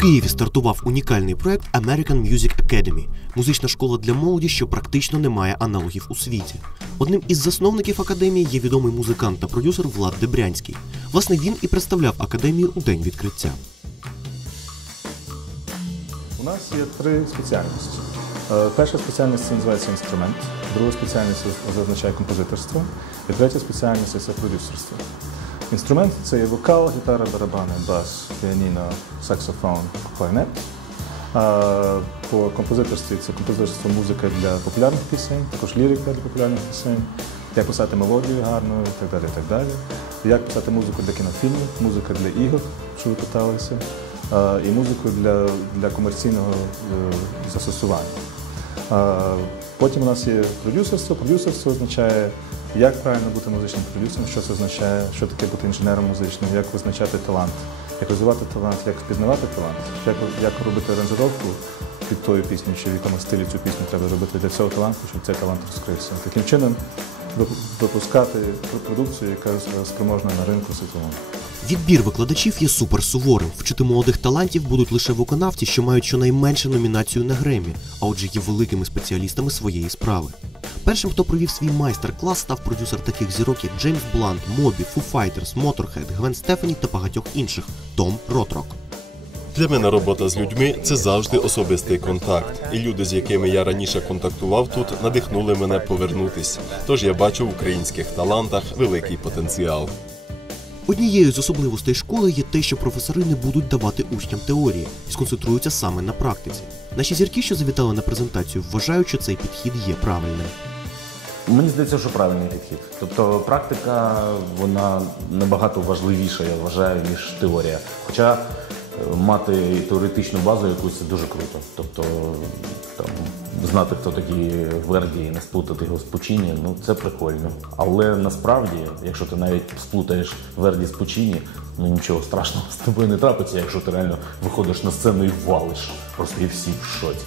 Києві стартував унікальний проект American Music Academy – музична школа для молоді, що практично не має аналогів у світі. Одним із засновників академії є відомий музикант та продюсер Влад Дебрянський. Власне, він і представляв академію у день відкриття. У нас є три спеціальності. Е, Перша спеціальність це називається інструмент, друга спеціальність означає композиторство, і третя спеціальність це продюсерство. Інструмент це є вокал, гітара, барабани, бас, піаніно, саксофон, кларнет. По композиторстві це композиторство музика для популярних пісень, також лірика для популярних пісень, як писати мелодію гарно і так далі. так далі. Як писати музику для кінофільмів, музика для ігор, що ви питалися, і музику для, для комерційного е, застосування. Потім у нас є продюсерство. Продюсерство означає, як правильно бути музичним продюсером, що це означає, що таке бути інженером музичним, як визначати талант, як розвивати талант, як впізнавати талант, як, як робити аранжировку під тою пісню, чи в якому стилі цю пісню треба робити для цього таланту, щоб цей талант розкрився. Таким чином випускати продукцію, яка спроможна на ринку світовому. Відбір викладачів є суперсуворим. Вчити молодих талантів будуть лише виконавці, що мають щонайменше номінацію на Гремі, а отже є великими спеціалістами своєї справи. Першим, хто провів свій майстер-клас, став продюсер таких зірок, як Джеймс Блант, Мобі, Foo Fighters, Motorhead, Гвен Стефані та багатьох інших Том Ротрок. Для мене робота з людьми це завжди особистий контакт. І люди, з якими я раніше контактував тут, надихнули мене повернутись. Тож я бачу в українських талантах великий потенціал. Однією з особливостей школи є те, що професори не будуть давати учням теорії і сконцентруються саме на практиці. Наші зірки, що завітали на презентацію, вважають, що цей підхід є правильним. Мені здається, що правильний підхід. Тобто практика вона набагато важливіша, я вважаю, ніж теорія. Хоча е, мати теоретичну базу якусь це дуже круто. Тобто там знати, хто такий Верді і не сплутати його з Пучині, ну це прикольно. Але насправді, якщо ти навіть сплутаєш Верді з Пучині, ну нічого страшного з тобою не трапиться, якщо ти реально виходиш на сцену і валиш. Просто і всі в шоці.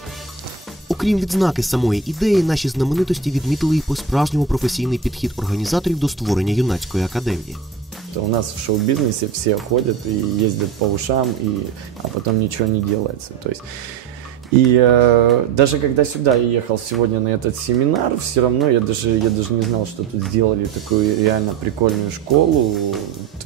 Окрім відзнаки самої ідеї, наші знаменитості відмітили і по-справжньому професійний підхід організаторів до створення юнацької академії. У нас в шоу-бизнесе все ходят и ездят по ушам, и, а потом ничего не делается. То и э, даже когда сюда я ехал сегодня на этот семинар, все равно я даже, я даже не знал, что тут сделали такую реально прикольную школу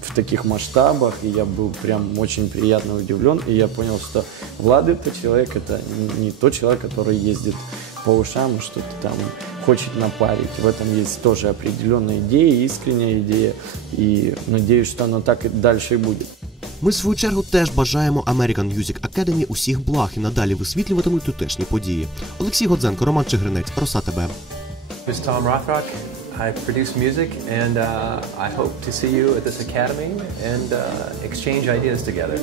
в таких масштабах, и я был прям очень приятно удивлен, и я понял, что Влад это человек, это не, тот человек, который ездит по ушам и что-то там хочет напарить. В этом есть тоже определенная идея, искренняя идея, и надеюсь, что оно так и дальше и будет. Ми, в свою чергу, теж бажаємо American Music Academy усіх благ і надалі висвітлюватимуть тутешні події. Олексій Годзенко, Роман Чигринець, Роса Rothrock. I produce music, and uh, I hope to see you at this academy and uh, exchange ideas together.